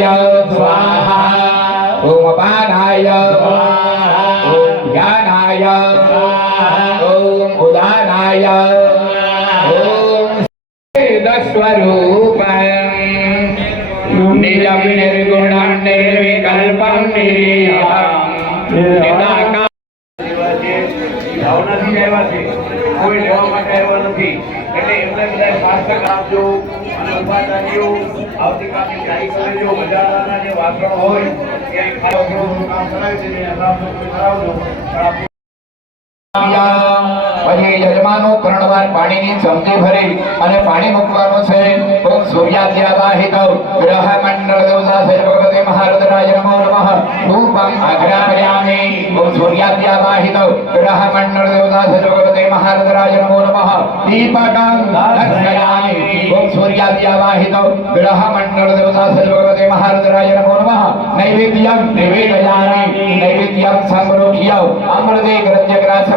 स्वाहा ओम अपानाय ओम ज्ञानाय ओम उदानाय ओम स्वरूपं निजं निर्गुणं निर्विकल्पं निरीहं ભાવનાથી આવ્યા છે, કોઈ લેવા માટે આવ્યા નથી. એટલે એમને બધા શાસ્ત્ર આપજો અને ઉપાચાર્યો આવતીકાલની તૈયારી કરજો. બજારના જે વાસણ હોય ત્યાં ખાવા કામ કરાવી દેજો, કરાવજો. પછી યજમાનો 3 વાર પાણીની ચમચી ભરી અને પાણી મૂકવાનું છે. ઓમ સૂર્યાદ્યાવાહિત ગ્રહ મંડળ દેવતા સર્વગતે મહારુદ્રાય નમો નમઃ. ધૂપં આઘ્રાપયામિ. ઓમ સૂર્યાદ્યાવાહિત ગ્રહ મંડળ દેવતા સર્વગતે મહારુદ્રાય નમો નમઃ. દીપકં દર્શયામિ. ઓમ સૂર્યાદ્યાવાહિત ગ્રહ મંડળ દેવતા સર્વગતે મહારુદ્રાય નમો નમઃ. નૈવેદ્યં નિવેદયામિ. નૈવેદ્યં સંપ્રોક્ષ્ય અમૃતે ગ્રહ્યગ્રાસ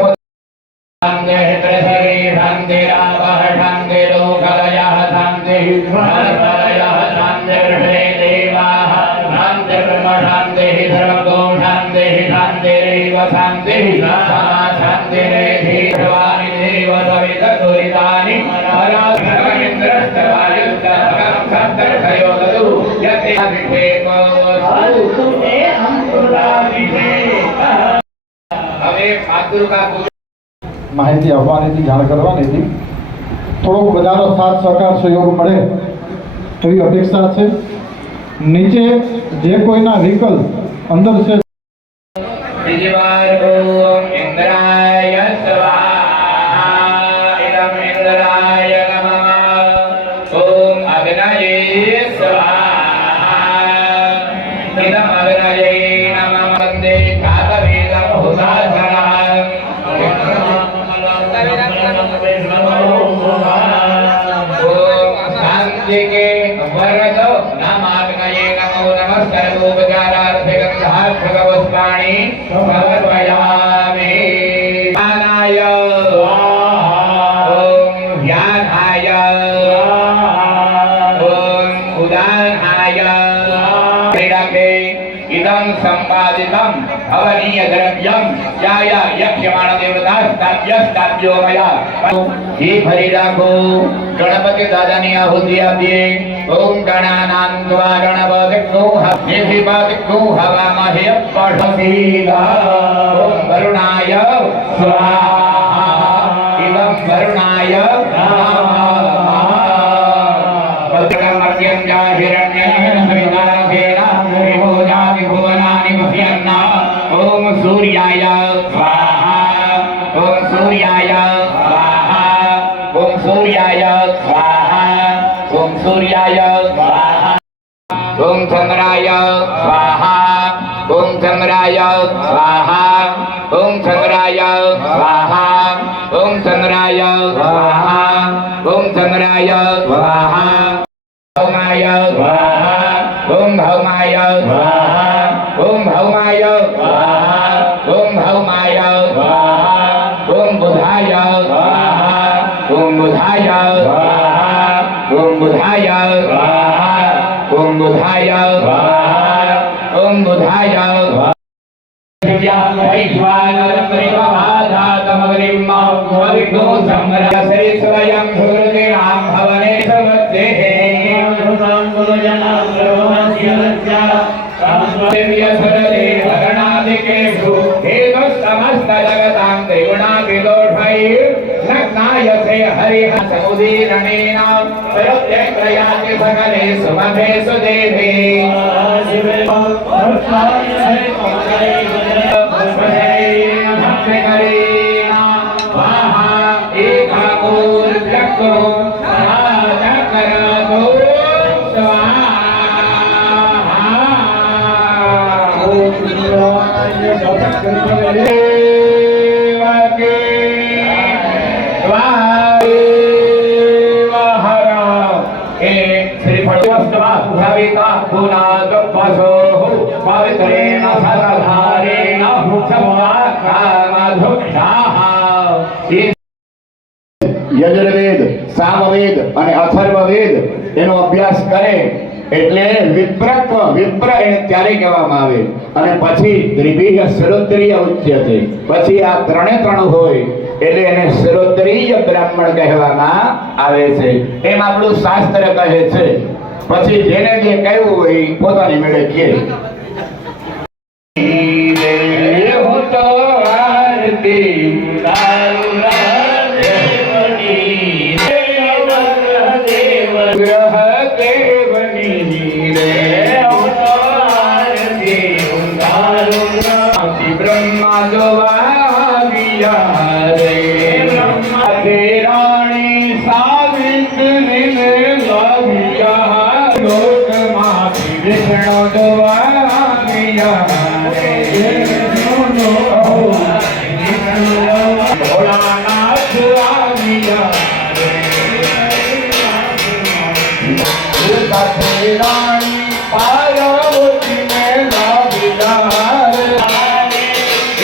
शांति पृथ्वी शांति रावः शांति लोकलयः शांति भरतलयः शांति ऋषे देवाः शांति ब्रह्म शांति सर्वगो शांति शांतिरेव शांति शांतिरेधि सर्वाणि देव सवितुरितानि पराभगमिन्द्रश्च वायुश्च सप्तर्षयो ददु यते अभिषेको ते अमृताभिषेकः. હવે માતૃકા માહિતી આપવાની હતી, જાણ કરવાની હતી. થોડોક બધાનો સાથ સહકાર સહયોગ મળે એવી અપેક્ષા છે. નીચે જે કોઈના વ્હીકલ અંદર છે બીજી વાર ઓમ ઇન્દ્રાય સ્વાહા ઇદમ ઇન્દ્રાય નમઃ. ઓમ અગ્નયે સ્વાહા ઇદમ અગ્નયે નમઃ. વંદે ખાતવેદમ હુતાસનઃ. के वरद नामाग्नये नमो नमः. सर्वोपचारार्थे गन्धात् भगवत्पाणि समर्पयामि. ज्ञानाय ओम ज्ञानाय ओम उदानाय क्रीडके इदं सम्पादितं हवनीय द्रव्यं याय यक्ष्यमाण देवतास्ताभ्यो मया ही भरी राखो. गणपति दादानी आहुति आपीए. ओम गणानां त्वा गणपतिग्नो हविर्भिपतिग्नो हवामहे पठसीदा. ओम वरुणाय स्वाहा इदं वरुणाय नमः. वज्रमर्त्यं च हिरण्येन सवितारथेन विभोजाति भुवनानि मह्यन्ना. ओम सूर्याय स्वाहा ओम सूर्याय स्वाहा ओम सूर्याय स्वाहा ओम सूर्याय स्वाहा ओम चंद्राय स्वाहा ओम चंद्राय स्वाहा ओम चंद्राय स्वाहा ओम चंद्राय स्वाहा ओम चंद्राय स्वाहा. भौमाय स्वाहा ओम भौमाय स्वाहा ओम भौमाय स्वाहा ओम भौमाय स्वाहा ओम बुधाय स्वाहा ओम बुधाय स्वाहा ओम बुधाय स्वाहा ओम बुधाय स्वाहा ओम बुधाय स्वाहा. वैश्वानरं वैश्वाधातमग्निं वरिष्ठो संवरसे स्वयं धूर्तिनां भवने समद्देः. हरणादिकेषु हेतुस्तमस्त जगतां त्रिगुणाभिदोषैर्नग्नायसे हरिः समुदीरणेन प्रयाति सकले सुमभे सुदेवे. पवित्रेण सदाधारेण યજુર્વેદ, સામવેદ અને અથર્વવેદ એનો અભ્યાસ કરે એટલે વિપ્રત્વ વિપ્ર એને ત્યારે કહેવામાં આવે. અને પછી ત્રિભિહ શ્રોત્રિય ઉચ્યતે, પછી આ ત્રણે ત્રણ હોય એટલે એને શ્રોત્રિય બ્રાહ્મણ કહેવામાં આવે છે. એમ આપણું શાસ્ત્ર કહે છે. પછી જેને જે કહ્યું હોય એ પોતાની મેળે કહે. હું તો આરતી ઉતારું દેવની ગ્રહ દેવની રે. હું તો આરતી ઉતારું બ્રહ્મા જોવાયા રે. રાણી સાવિત્રી ને લાવ્યા લોકમાંથી વિષ્ણુ જોવાયા રે. ભોળાનાથ આવ્યા રે. સાથે રાણી પાર્વતીને લાવ્યા રે.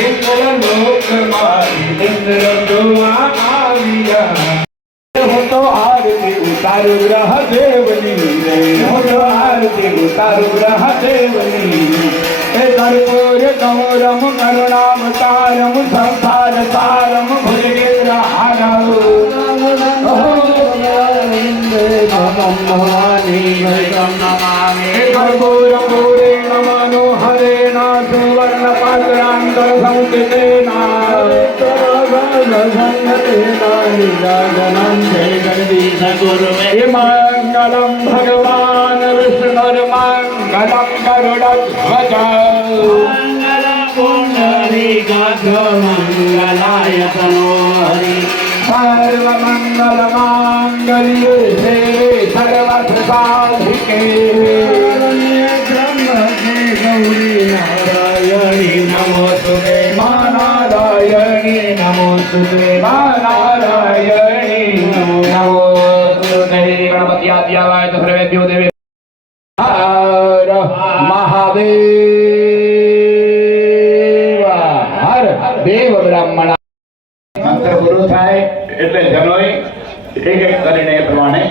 ઇન્દ્ર લોકમાંથી ઇન્દ્ર જોવા આવ્યા. હું તો આરતી ઉતારું ગ્રહ દેવની રે. હું તો આરતી ઉતારું ગ્રહ દેવની. એ કર્પૂર ગૌરમ કરુણાવતારમ સંસાર સારમ ભુજગેન્દ્રહારમ. કર્પૂર પૂરેણ મનોહરેણ સુવર્ણ પાત્રાંતર સંકિતેના મંગલમ ભગવાન વિષ્ણુર્મંગલમ ગરુડધ્વજ. સર્વમંગલ માંગલ્યે શિવે સર્વર્થ સાધિકે. ગૌરી નારાયણી નમોસ્તુતે. મા નારાયણી નમોસ્તુતે. મા નારાયણી નમોસ્તુતે. ગણપતિ આદ્યાવાય તો સર્વેભ્યો દેવે. હર મહાદેવ હર. દેવ બ્રાહ્મણ મંત્ર પૂરો થાય એટલે જનોય એક એક કરીને એ પ્રમાણે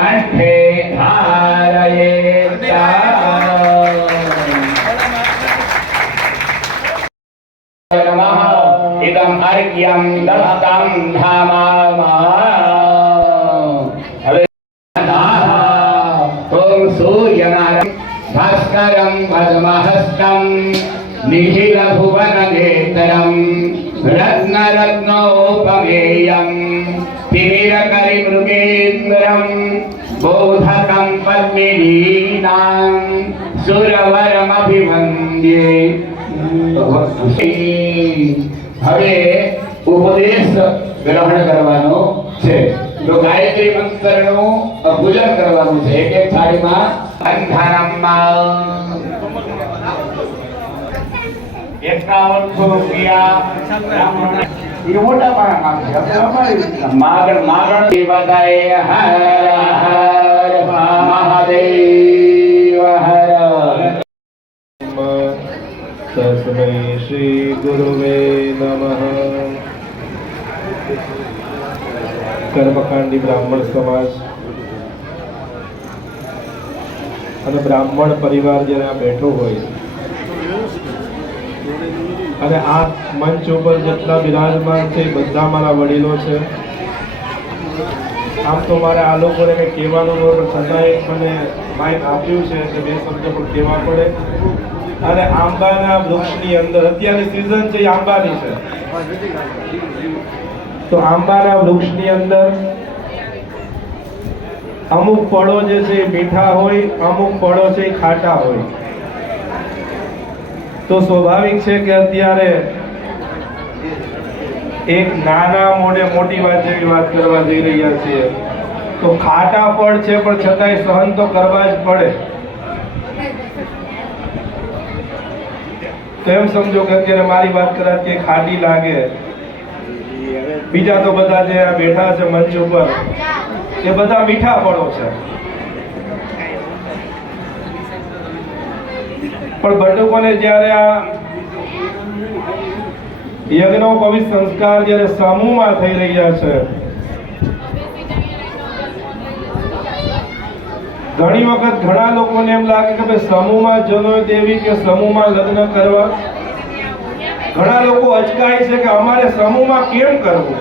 કંઠે નમઃ ઇદં અર્ઘ્યં દત્તં ધામા. હવે ઓમ સૂર્યનારાયણ ભાસ્કરં પદ્મહસ્તં નિખિલ ભુવન નેત્રં રત્નોપમેયં તિમિરકરી મૃગેન્દ્રં બોધકં પદ્મિનીનાં સુરવરમભિવંદ્યે. હવે ઉપદેશ ગ્રહણ કરવાનો છે. તો ગાયત્રી મંત્રનું પૂજન કરવાનું છે. એક એક થાળીમાં અંધારમમાં 5100 રૂપિયા એ મોટા પાયા કામ છે. માગણ માગણ દેવતાએ હર હર મહાદેવ હર. તસ્મૈ શ્રી ગુરુવે નમઃ. કર્મકાંડી બ્રાહ્મણ સમાજ અને બ્રાહ્મણ પરિવાર જ્યારે આ બેઠો હોય અને આ મંચ ઉપર જેટલા બિરાજમાન છે એ બધા મારા વડીલો છે. આમ તો મારે આ લોકોને કંઈ કહેવાનું હોય પણ છતાંય મને માઇક આપ્યું છે એટલે બે શબ્દ પણ કહેવા પડે. અને આંબાના વૃક્ષની અંદર અત્યારની સિઝન છે એ આંબાની છે. તો આંબાના વૃક્ષની અંદર અમુક ફળો જે છે એ મીઠા હોય, અમુક ફળો છે એ ખાટા હોય. તો સ્વાભાવિક છે કે અત્યારે એક નાના મોઢે મોટી વાત જેવી વાત કરવા જઈ રહ્યા છીએ. તો ખાટા ફળ છે પણ છતાંય સહન તો કરવા જ પડે. તો એમ સમજો કે અત્યારે મારી વાત કદાચ કે ખાટી લાગે બીજા તો બધા જે આ બેઠા છે મંચ ઉપર એ બધા મીઠા ફળો છે, પણ બટુકોને જ્યારે આ યજ્ઞોપવિત સંસ્કાર જ્યારે સમૂહમાં થઈ રહ્યા છે, ઘણી વખત ઘણા લોકોને એમ લાગે કે ભાઈ સમૂહમાં જનોય દેવી કે સમૂહમાં લગ્ન કરવા, ઘણા લોકો અચકાય છે કે અમારે સમૂહમાં કેમ કરવું.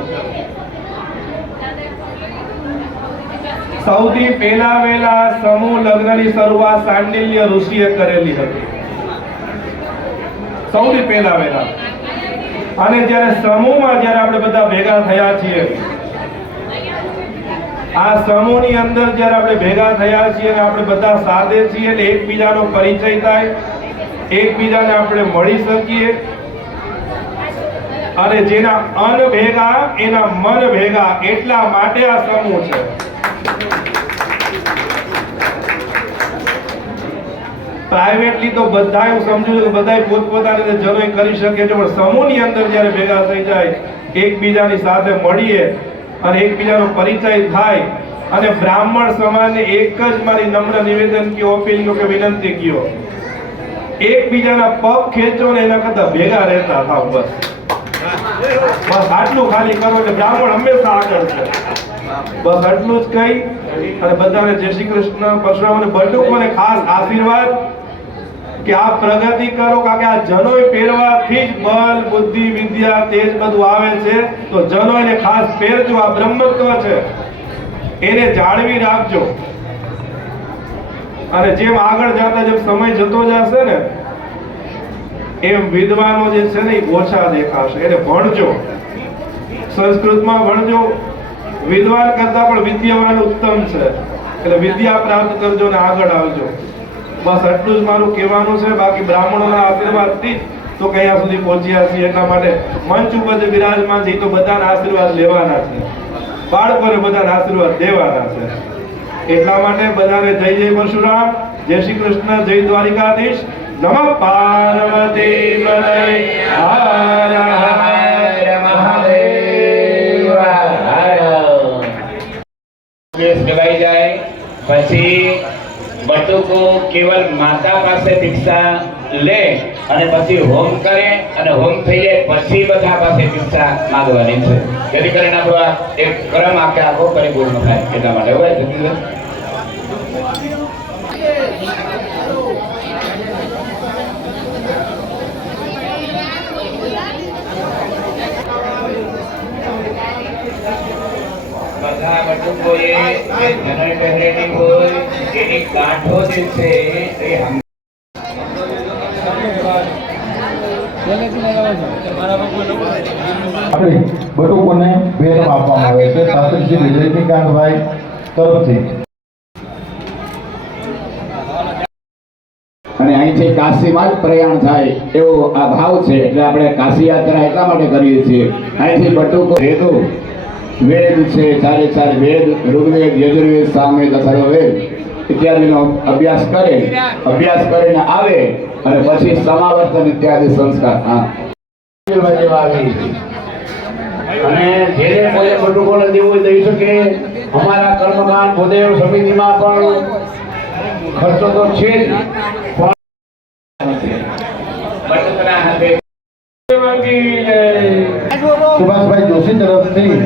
સૌથી પહેલા વહેલા સમૂહ લગ્નની શરૂઆત સાંડિલ્ય ઋષિએ કરેલી હતી, સૌથી પહેલા વહેલા. અને જ્યારે સમૂહમાં જ્યારે આપણે બધા ભેગા થયા છીએ, આ સમૂહની અંદર જ્યારે આપણે ભેગા થયા છીએ અને આપણે બધા સાથે છીએ એટલે એકબીજાનો પરિચય થાય, એકબીજાને આપણે મળી શકીએ, અને જેના અન્ન ભેગા એના મન ભેગા, એટલા માટે આ સમૂહ છે. પ્રાઇવેટલી તો બધા હું સમજુ છું કે બધા પોતપોતાની રીતે જનોય કરી શકે છે, પણ સમૂહની અંદર જ્યારે ભેગા થઈ જાય, એકબીજાની સાથે મળીએ અને એકબીજાનો પરિચય થાય, અને બ્રાહ્મણ સમાજને એક જ મારી નમ્ર નિવેદન કયો, અપીલ કયો કે વિનંતી કયો, એકબીજાના પગ ખેંચો ને એના કરતા ભેગા રહેતા થાવ. બસ આટલું ખાલી કરો એટલે બ્રાહ્મણ હંમેશા આગળ છે. બસ આટલું જ કહી અને બધાને જય શ્રી કૃષ્ણ. પરશુરામ અને બટુકોને ખાસ આશીર્વાદ કે આ પ્રગતિ કરો, કારણ કે આ જનોય પહેરવાથી જ બળ, બુદ્ધિ, વિદ્યા, તેજ બધું આવે છે. તો જનોયને ખાસ પહેરજો, આ બ્રહ્મત્વ છે એને જાળવી રાખજો. અને જેમ આગળ જતા જેમ સમય જતો જશે ને એમ વિદ્વાનો જે છે ને એ ઓછા દેખાશે. એને ભણજો, સંસ્કૃતમાં ભણજો. વિદ્વાન કરતા પણ વિદ્યાવાન ઉત્તમ છે, એટલે વિદ્યા પ્રાપ્ત કરજો ને આગળ આવજો. બસ આટલું જ મારું કહેવાનું છે. બાકી બ્રાહ્મણોના આશીર્વાદથી તો કયા સુધી પહોંચ્યા છીએ, એટલા માટે મંચ ઉપર જે બિરાજમાન છે એ તો બધાના આશીર્વાદ લેવાના છે, બાળકોને બધાના આશીર્વાદ દેવાના છે. એટલા માટે બધાને જય જય પરશુરામ, જય શ્રી કૃષ્ણ, જય દ્વારિકાધીશ. નમઃ પાર્વતી પતય, હર હર મહાદેવ. કહેવાઈ જાય પછી બટુકો કેવલ માતા પાસે ભિક્ષા લે અને પછી હોમ કરે, અને હોમ થઈ જાય પછી બધા પાસે ભિક્ષા માંગવાની છે, જેથી કરીને આપણો એક ક્રમ આખો પરિપૂર્ણ થાય. એટલા માટે હોય બધા બટુકોએ જે જનોઈ પહેરેલી હોય એની કાંઠો જે છે એ આપણે બટુકોને ભેટ આપવામાં આવે છે શાસ્ત્રી શ્રી રજનીકાંતભાઈ તરફથી. અને અહીંથી કાશીમાં જ પ્રયાણ થાય એવો આ ભાવ છે, એટલે આપણે કાશી યાત્રા એટલા માટે કરીએ છીએ. અહીંથી બટુકો હેતુ વેદ છે, ચારે ચાર વેદ, ઋગ્વેદ, યજુર્વેદ, સામવેદ, અથર્વવેદ ઇત્યાદિનો અભ્યાસ કરીને આવે અને પછી સમાવર્તન ઇત્યાદિ સંસ્કાર અને જે કોઈ બટુકોને દેવું દઈ શકે. અમારા કર્મકાંડ ભૂદેવ સમિતિમાં પણ ખર્ચો તો છે જ, સુભાષભાઈ જોશી તરફથી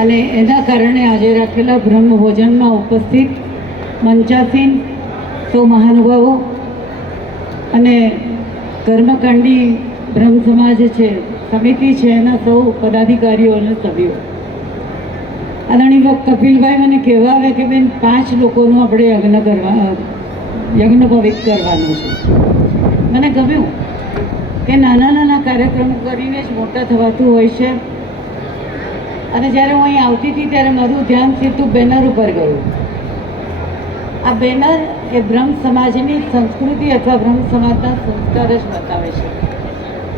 અને એના કારણે આજે રાખેલા બ્રહ્મ ભોજનમાં ઉપસ્થિત મંચાસીન સૌ મહાનુભાવો અને કર્મકાંડી બ્રહ્મ સમાજ છે, સમિતિ છે, એના સૌ પદાધિકારીઓ અને સભ્યો. આદરણીય કપિલભાઈ મને કહેવા આવે કે બેન 5 લોકોનું આપણે યજ્ઞ પવિત કરવાનું છે. મને ગમ્યું કે નાના નાના કાર્યક્રમો કરીને જ મોટા થવાતું હોય છે. અને જ્યારે હું અહીં આવતી હતી ત્યારે મારું ધ્યાન સીધું બેનર ઉપર ગયું. આ બેનર એ બ્રહ્મ સમાજની સંસ્કૃતિ અથવા બ્રહ્મ સમાજના સંસ્કાર જ બતાવે છે.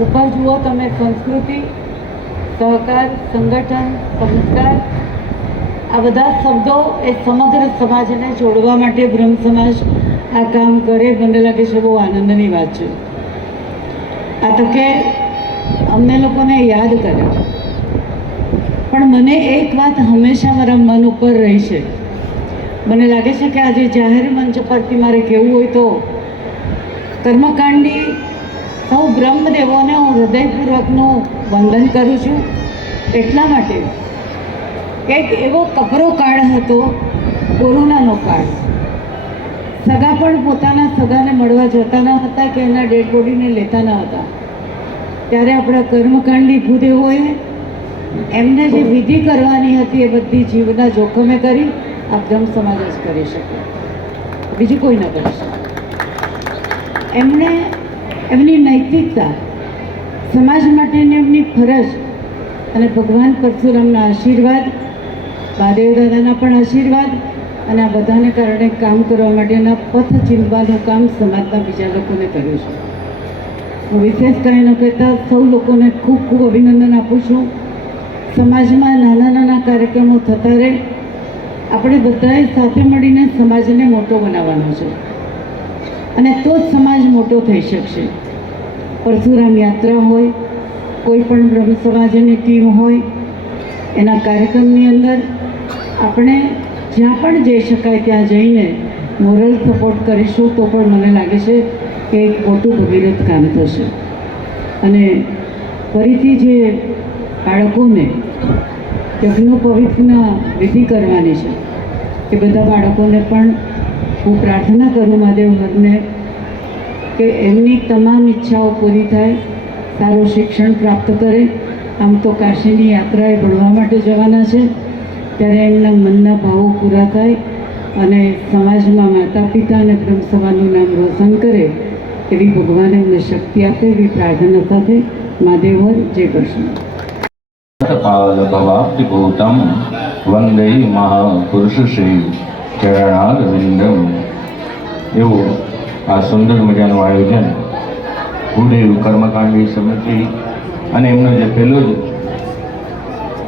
ઉપર જુઓ તમે, સંસ્કૃતિ, સહકાર, સંગઠન, સંસ્કાર, આ બધા શબ્દો એ સમગ્ર સમાજને જોડવા માટે બ્રહ્મ સમાજ આ કામ કરે. મને લાગે છે બહુ આનંદની વાત છે. આ તકે અમને લોકોને યાદ કર્યા. પણ મને એક વાત હંમેશા મારા મન ઉપર રહી છે. મને લાગે છે કે આજે જાહેર મંચ પરથી મારે કહેવું હોય તો કર્મકાંડી સૌ બ્રહ્મદેવોને હું હૃદયપૂર્વકનું વંદન કરું છું. એટલા માટે એક એવો કપરો કાળ હતો, કોરોનાનો કાળ. સગા પણ પોતાના સગાને મળવા જતા ન હતા કે એના ડેડ બોડીને લેતા ન હતા. ત્યારે આપણા કર્મકાંડી ભૂદેવોએ એમને જે વિધિ કરવાની હતી એ બધી જીવના જોખમે કરી. આ બ્રહ્મ સમાજ જ કરી શકે, બીજું કોઈ ન કરી શકે. એમણે એમની નૈતિકતા, સમાજ માટેની એમની ફરજ અને ભગવાન પરશુરામના આશીર્વાદ, મહાદેવ દાદાના પણ આશીર્વાદ અને આ બધાને કારણે કામ કરવા માટેના પથ ચીંધવાનું કામ સમાજના બીજા લોકોને કર્યું છે. હું વિશેષ કંઈ ન કહેતા સૌ લોકોને ખૂબ ખૂબ અભિનંદન આપું છું. સમાજમાં નાના નાના કાર્યક્રમો થતા રહે. આપણે બધાએ સાથે મળીને સમાજને મોટો બનાવવાનો છે અને તો જ સમાજ મોટો થઈ શકશે. પરશુરામ યાત્રા હોય, કોઈ પણ બ્રહ્મ સમાજની ટીમ હોય, એના કાર્યક્રમની અંદર આપણે જ્યાં પણ જઈ શકાય ત્યાં જઈને મોરલ સપોર્ટ કરીશું તો પણ મને લાગે છે કે એક મોટું ભગીરથ કામ થશે. અને ફરીથી જે બાળકોને યજ્ઞ પવિત્રના વિધિ કરવાની છે એ બધા બાળકોને પણ હું પ્રાર્થના કરું મહાદેવ હરને કે એમની તમામ ઈચ્છાઓ પૂરી થાય, સારું શિક્ષણ પ્રાપ્ત કરે. આમ તો કાશીની યાત્રાએ ભણવા માટે જવાના છે, ત્યારે એમના મનના ભાવો પૂરા થાય અને સમાજમાં માતા પિતા અને બ્રહ્મ સમાજનું નામ રોશન કરે એવી ભગવાન એમને શક્તિ આપે એવી પ્રાર્થના સાથે મહાદેવ હર. જય કૃષ્ણ. પાદભવાબ્ધિભૂતમ વંદે મહાપુરુષ શ્રી ચરણારવિંદમ. એવું આ સુંદર મજાનું આયોજન ભૂદેવ કર્મકાંડી સમિતિ અને એમનો જે પહેલું જ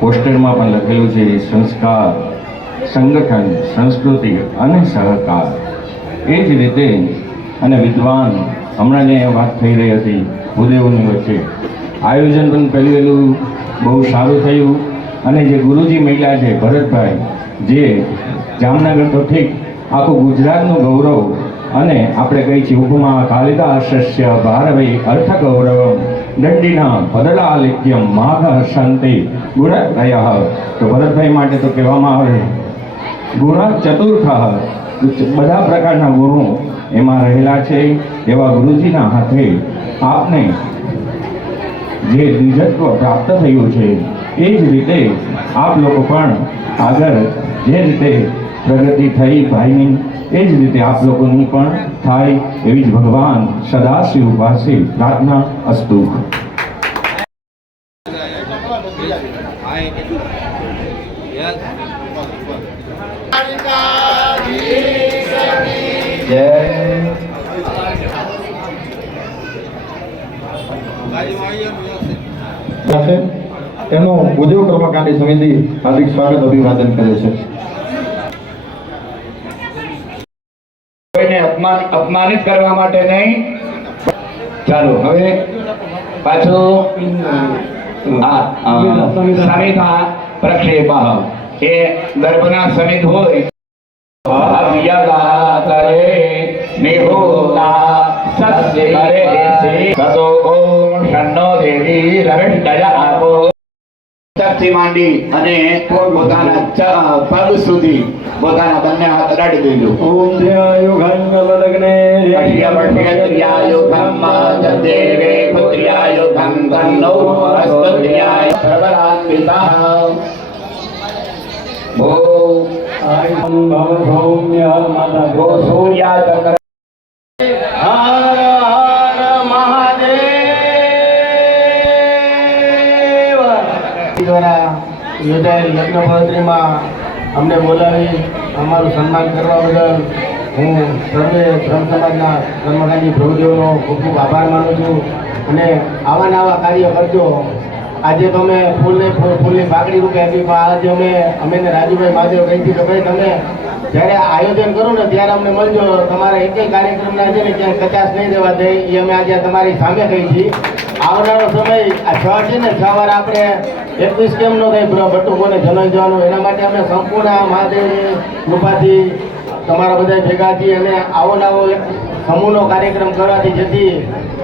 પોસ્ટરમાં પણ લખેલું છે સંસ્કાર, સંગઠન, સંસ્કૃતિ અને સહકાર. એ જ રીતે અને વિદ્વાન, હમણાં જે વાત થઈ રહી હતી ભૂદેવોની વચ્ચે, આયોજન પણ પહેલું બહુ સારું થયું. અને જે ગુરુજી મહિલા છે ભરતભાઈ, જે જામનગર તો ઠીક આખું ગુજરાતનું ગૌરવ, અને આપણે કહી છીએ ઉપમા કાલિદાસસ્ય ભારવે અર્થ ગૌરવ દંડીના પદલાલિક્યમ માઘ શાંતિ ગુણત્રય. તો ભરતભાઈ માટે તો કહેવામાં આવે ગુણ ચતુર્થ, બધા પ્રકારના ગુણો એમાં રહેલા છે. એવા ગુરુજીના હાથે આપને જે નિજત્વ પ્રાપ્ત થયું છે એ જ રીતે આપ લોકો પણ આગળ જે રીતે પ્રગતિ થઈ ભાઈની, એ જ રીતે આપ લોકોની પણ થાય એવી જ ભગવાન સદાશિવ પાસે પ્રાર્થના અસ્તુ. જય છે એનું ઉદ્યોગ કર્મકાંડી સમિતિ હાર્દિક સ્વાગત અભિવાદન કરે છે. કોઈને અપમાનિત કરવા માટે નહીં. ચાલો હવે પાછું સમિતા પ્રક્ષેપ એ ગર્ભના સમિત હોય માંડી અને પોતાના પગ સુધી પોતાના બંને હાથ અડાડી દીધું. ઓમ ધ્યાયુગં કલગ્ને ક્ષત્રિયાયુગમ દેવે પુત્ર્યાયુગમ તન્નો અસ્મદ્યાય પ્રબલાન્વિતઃ. ભો આયું ભવ સૌમ્ય માતા ભો સૂર્યાચંદ્ર હર હર મહાદેવ. દ્વારા યોજાયેલ લગ્ન પ્રવૃત્તિમાં અમને બોલાવી અમારું સન્માન કરવા બદલ હું સર્વે બ્રહ્મ સમાજના કર્મકાંડી પ્રભુદેવનો ખૂબ ખૂબ આભાર માનું છું. અને આવા નવા કાર્ય કરજો. આજે તો અમે ફૂલની પાકડી રૂપે આપી, પણ આજે અમે રાજુભાઈ મહાદેવ કહી હતી કે ભાઈ તમે જ્યારે આયોજન કરો ને ત્યારે અમને મળજો. તમારા એક કાર્યક્રમના છે ને ક્યાંય કચાશ નહીં દેવા દે એ અમે આજે તમારી સામે કહી છીએ. આવનારો સમય આ 6 છે ને 6 વાર આપણે 21 કેમ ન થાય બટુકોને જણાવી જવાનું. એના માટે અમે સંપૂર્ણ મહાદેવની કૃપાથી તમારા બધા ભેગા છીએ અને આવો નવો એક સમૂહનો કાર્યક્રમ કરવાથી જેથી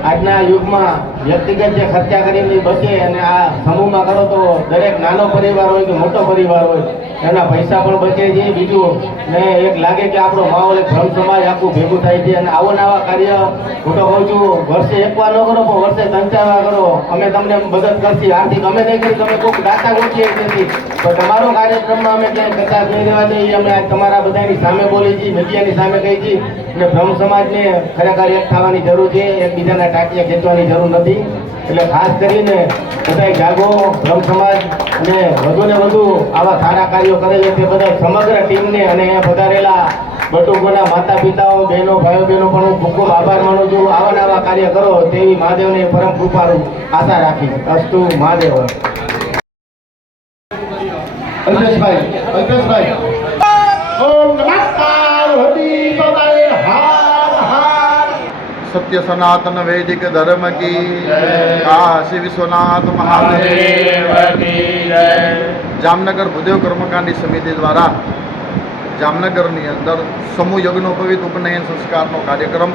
આજના યુગમાં વ્યક્તિગત જે ખર્ચા કરીને બચે અને આ સમૂહમાં કરો તો દરેક નાનો પરિવાર હોય કે મોટો પરિવાર હોય એના પૈસા પણ બચે છે. બીજું ને એક લાગે કે આપણો માહોલ એક બ્રહ્મ સમાજ આખું ભેગું થાય છે. અને આવો નવા કાર્ય હું તો કહું છું વર્ષે એકવાર ન કરો પણ વર્ષે 3-4 વાર કરો. અમે તમને મદદ કરશી આર્થિક અમે નહીં કરી, તમે કોઈક દાતા ગોઠીએ નથી તો તમારો કાર્યક્રમમાં અમે ક્યાંય કચાશ નહીં દેવા દઈએ. અમે આજ તમારા બધાની સામે બોલી છીએ, મીડિયાની સામે કહી છીએ. અને બ્રહ્મ સમાજને ખરેખર એક થવાની જરૂર છે, એકબીજાના ટાંટિયા ખેંચવાની જરૂર નથી. એટલે ખાસ કરીને બધા જાગો બ્રહ્મ સમાજ અને વધુને વધુ આવા સારા કાર્યો કરે છે તે બધા સમગ્ર ટીમને અને અહીંયા પધારેલા બટુકોના માતા પિતાઓ બહેનો ભાઈઓ બહેનો પણ હું ખૂબ ખૂબ આભાર માનું છું. આવા નવા કાર્ય કરો તેવી મહાદેવને પરમ કૃપાનું આશા રાખી. અસ્તુ મહાદેવ. અલ્પેશભાઈ ઓમ નમઃ પાર્વતી પતયે હર હર. સત્ય સનાતન વૈદિક ધર્મ કી કાશી વિશ્વનાથ મહાદેવ કી જય. જામનગર ભૂદેવ કર્મકાંડી સમિતિ દ્વારા જામનગરની અંદર સમૂહ યજ્ઞોપવિત ઉપનયન સંસ્કારનો કાર્યક્રમ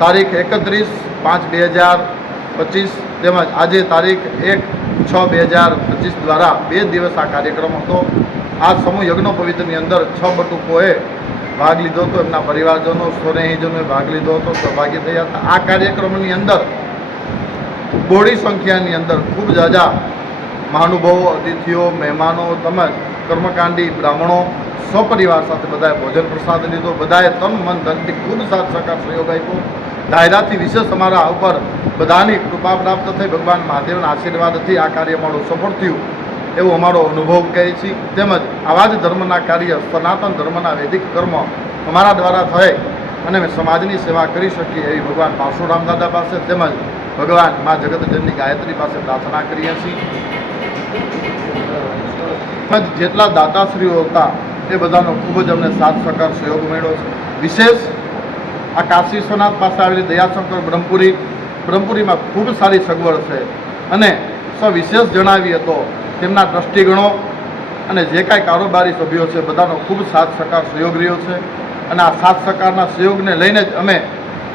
તારીખ 31/5/2025 તેમજ આજે તારીખ 1/6/2025 દ્વારા 2 દિવસ આ કાર્યક્રમ હતો. આ સમૂહ યજ્ઞોપવિતની અંદર 6 બટુકોએ ભાગ લીધો હતો. એમના પરિવારજનો સ્વનેહીજનોએ ભાગ લીધો હતો, સહભાગી થયા હતા. આ કાર્યક્રમની અંદર બહોળી સંખ્યાની અંદર ખૂબ ઝાઝા મહાનુભાવો, અતિથિઓ, મહેમાનો તેમજ કર્મકાંડી બ્રાહ્મણો સપરિવાર સાથે બધાએ ભોજન પ્રસાદ લીધો. બધાએ તન મન ધનથી ખૂબ સાથ સહકાર સહયોગ આપ્યો. ધાયરાથી વિશેષ અમારા ઉપર બધાની કૃપા પ્રાપ્ત થઈ. ભગવાન મહાદેવના આશીર્વાદથી આ કાર્ય મારું સફળ થયું એવો અમારો અનુભવ કહે છે. તેમજ આવા જ ધર્મના કાર્ય, સનાતન ધર્મના વૈદિક કર્મ અમારા દ્વારા થાય અને અમે સમાજની સેવા કરી શકીએ એવી ભગવાન પાર્શુરામ દાદા પાસે તેમજ ભગવાન મા જગતજનની ગાયત્રી પાસે પ્રાર્થના કરીએ છીએ. જેટલા દાતાશ્રીઓ હતા એ બધાનો ખૂબ જ અમને સાથ સહકાર સહયોગ મળ્યો છે. વિશેષ આ કાશી વિશ્વનાથ પાસે આવેલી દયાશંકર બ્રહ્મપુરીમાં ખૂબ સારી સગવડ છે અને વિશેષ જણાવીએ તો તેમના ટ્રસ્ટીગણો અને જે કાંઈ કારોબારી સભ્યો છે બધાનો ખૂબ સાથ સહકાર સહયોગ રહ્યો છે. અને આ સાથ સહકારના સહયોગને લઈને જ અમે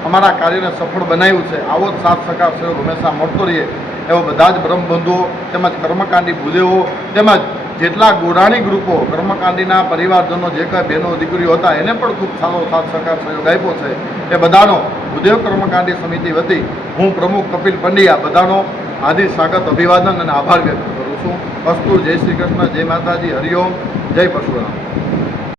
અમારા કાર્યને સફળ બનાવ્યું છે. આવો જ સાથ સહકાર સહયોગ હંમેશા મળતો રહીએ એવો બધા જ બ્રહ્મબંધુઓ તેમજ કર્મકાંડી ભૂદેવો તેમજ જેટલા ગોરાણી ગ્રુપો કર્મકાંડીના પરિવારજનો જે કાંઈ બહેનો દીકરીઓ હતા એને પણ ખૂબ સારો સાથ સહકાર સહયોગ આપ્યો છે. એ બધાનો ભૂદેવ કર્મકાંડી સમિતિ વતી હું પ્રમુખ કપિલ પંડ્યા બધાનો હાર્દિક સ્વાગત, અભિવાદન અને આભાર વ્યક્ત કરું છું. અસ્તુ. જય શ્રી કૃષ્ણ, જય માતાજી, હરિઓમ, જય પરશુરામ.